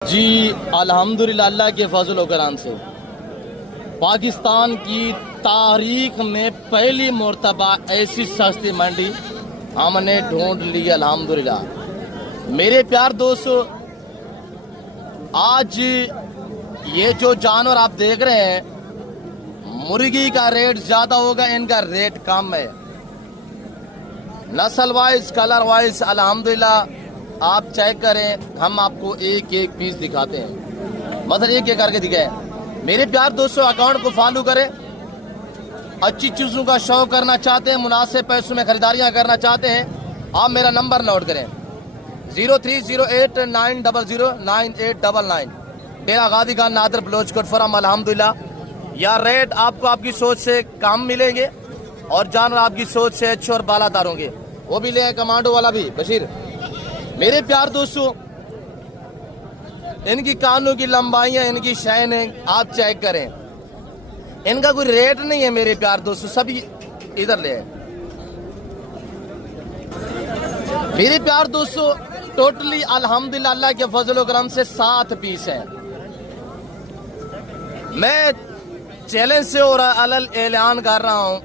जी अल्हम्दुलिल्लाह अल्लाह के फजल करम से पाकिस्तान की तारीख में पहली मरतबा ऐसी सस्ती मंडी हमने ढूंढ ली अल्हम्दुलिल्लाह। मेरे प्यार दोस्तों, आज ये जो जानवर आप देख रहे हैं, मुर्गी का रेट ज्यादा होगा, इनका रेट कम है। नस्ल वाइज, कलर वाइज अल्हम्दुलिल्लाह आप चेक करें, हम आपको एक एक पीस दिखाते हैं, मतलब एक एक करके दिखाएं। मेरे प्यार दोस्तों, अकाउंट को फॉलो करें। अच्छी चीजों का शौक करना चाहते हैं, मुनासिब पैसों में खरीदारियां करना चाहते हैं, आप मेरा नंबर नोट करें 0308900989। डेरा गादी खान नादर बलोच कोटफरम। अल्हम्दुलिल्लाह या रेट आपको आपकी सोच से कम मिलेंगे और जानवर आपकी सोच से अच्छे और बालादार होंगे। वो भी ले कमांडो वाला भी बशीर। मेरे प्यार दोस्तों, इनकी कानों की लंबाइयां, इनकी शाइन आप चेक करें, इनका कोई रेट नहीं है। मेरे प्यार दोस्तों, सभी इधर ले। मेरे प्यार दोस्तों, टोटली अल्हम्दुलिल्लाह अल्लाह के फजल करम से 7 पीस हैं। मैं चैलेंज से और अलल ऐलान कर रहा हूं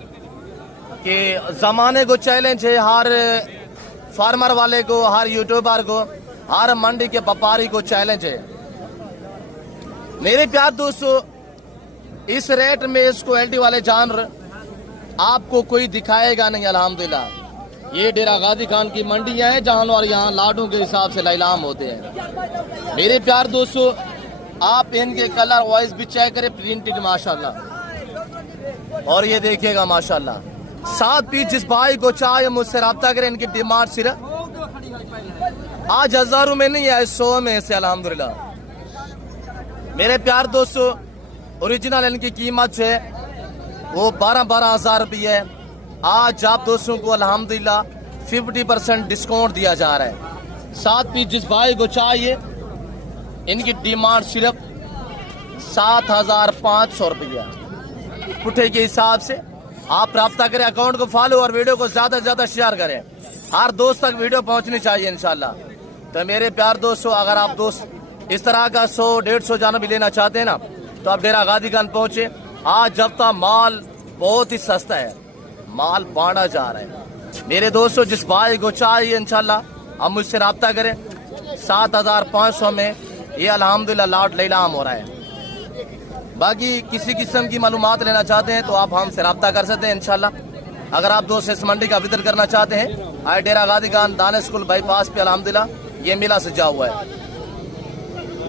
कि जमाने को चैलेंज है, हर फार्मर वाले को, हर यूट्यूबर को, हर मंडी के व्यापारी को चैलेंज है। मेरे प्यार दोस्तों, इस रेट में इस क्वालिटी वाले जानवर आपको कोई दिखाएगा नहीं। अल्हम्दुलिल्लाह ये डेरा गादी खान की मंडियां हैं, जानवर यहाँ लाडों के हिसाब से लैलाम होते हैं। मेरे प्यार दोस्तों, आप इनके कलर वाइज भी चेक करें, प्रिंटेड माशाल्लाह। और ये देखिएगा माशाल्लाह 7 पीस। जिस भाई को चाहे मुझसे रब्ता करें। इनकी डिमांड सिर्फ आज हजारों में नहीं है, 100 में से अल्हम्दुलिल्लाह। मेरे प्यार दोस्तों, ओरिजिनल इनकी कीमत है वो 12-12 हजार रुपये है। आज आप दोस्तों को अल्हम्दुलिल्लाह 50% डिस्काउंट दिया जा रहा है। 7 पीस जिस भाई को चाहिए, इनकी डिमांड सिर्फ 7,500 रुपया पुठे के हिसाब से। आप रब्ता करें, अकाउंट को फॉलो और वीडियो को ज्यादा से ज्यादा शेयर करें। हर दोस्त तक वीडियो पहुंचनी चाहिए इंशाल्लाह। तो मेरे प्यार दोस्तों, अगर आप दोस्त इस तरह का 100-150 जानवर भी लेना चाहते हैं ना, तो आप डेरा गादी खान पहुंचे। आज जब तक माल बहुत ही सस्ता है, माल बांटा जा रहा है। मेरे दोस्तों, जिस भाई को चाहिए इंशाल्लाह आप मुझसे रब्ता करें। 7,500 में ये अल्हम्दुलिल्लाह लाट लैलाम हो रहा है। बाकी किसी किस्म की मालूमात लेना चाहते हैं तो आप हमसे रब्ता कर सकते हैं इंशाल्लाह। अगर आप दोस्त इस मंडी का विजिट करना चाहते हैं, डेरा गादी खान दानिश स्कूल बाईपास पे अल्हम्दुलिल्लाह ये मेला सजा हुआ है।